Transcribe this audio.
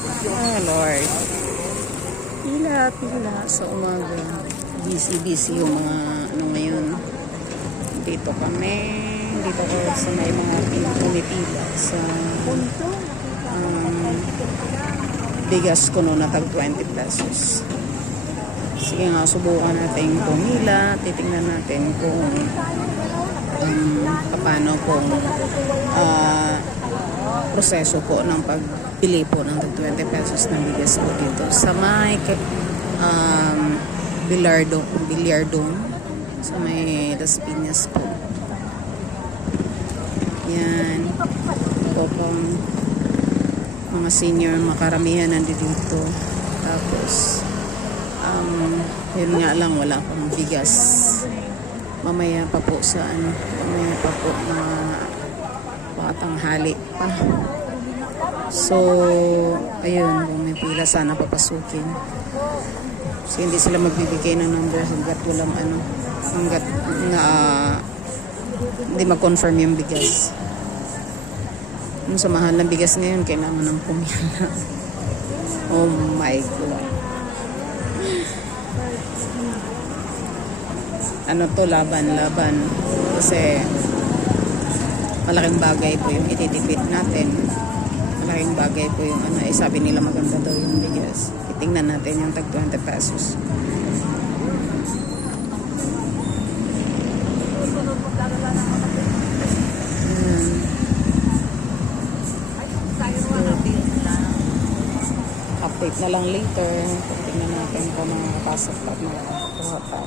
Ah, Lord. Pila sa umaga. Busy yung mga ano ngayon. Dito kami. Dito ko sa may mga pumipila sa bigas ko no na tag 20 pesos. Sige nga, subukan natin pumila. Titingnan natin kung paano kung proseso po ng pagpili po ng 20 pesos na bigas po dito sa may Bilyardong sa may Las Piñas po. Yan po pang mga senior makaramihan nandito. Tapos yun nga lang, wala pang bigas. Mamaya pa po sa mamaya pa po mga patanghali pa. So ayun, kung may pila sana papasukin. So hindi sila magbibigay ng number hanggat walang hanggat na hindi mag-confirm yung bigas. Yung sa mahal ng bigas ngayon, kailangan ng pumila. Oh my God. Ano to, laban. Kasi malaking bagay po yung ititipid natin. Malaking bagay po yung sabi nila maganda daw yung bigas. Itingnan natin yung tag 20 pesos. Update na lang later. Tingnan natin kung makakapasok pa at makakakuha pa.